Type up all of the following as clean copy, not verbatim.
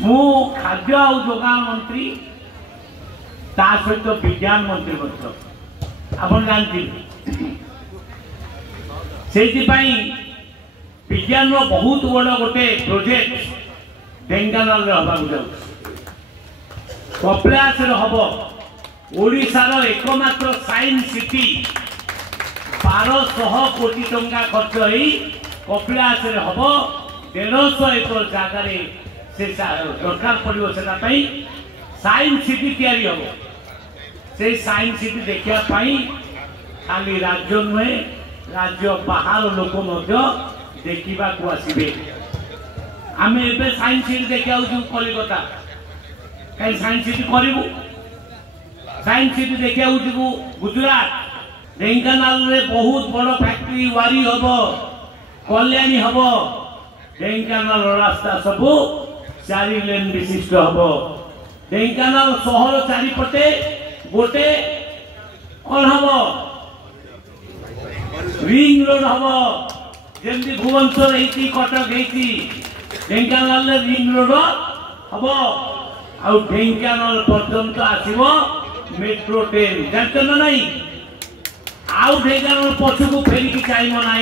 मु खाद्य और जोगान मंत्री ता सहित विज्ञान मंत्री आप जानते विज्ञान बहुत बड़ गोटे प्रोजेक्ट ढेंकानाल कपिलास हम ओडिशार एकमात्र साइंस सिटी 1200 कोटी टंका खर्च होई कपिलास हम 150 एकड़ जगार से दरकार पड़ो से साइंस सिटी तैयारी हम से साइंस सिटी देखा खाली राज्य नुहे राज्य बाहर लोक देखा आसबे आम ए साइंस सिटी देखा कलिकता कहीं साइंस सिटी करूँ साइंस सिटी देखा जीवु गुजरात ढेंकानाल रे बहुत बड़ फैक्ट्री वारी हम कल्याणी हम ढेंकानाल रास्ता सबू 4 लेन विशिष्ट हम ढेंकानाल सहर चारिपटे गोटे कौन हम रिंग रोड हम जमी भुवनेश्वर होती कटक होती ढेंकानाल रिंग रोड हम आ ढेंकानाल पर्यंत आसव मेट्रो ट्रेन जानते ना नहीं आउ ढेंकानाल पछकू फेरिकी चाहिए ना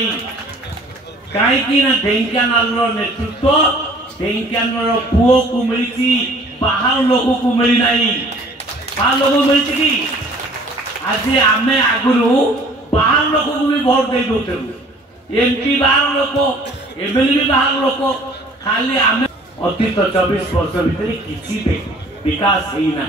कहीं ढेंकानाल नेतृत्व ढेंकानाल पुओ को मिली बाहर लोक को मिली ना बाहर लोक मिली कि आज आम आगु बाहर लोक को भी भोट दे दौलू एमपी बाहर लोक एमएलए भी बाहर लोक खाली आम अतीत 24 वर्ष भितर किसी विकास ही ना।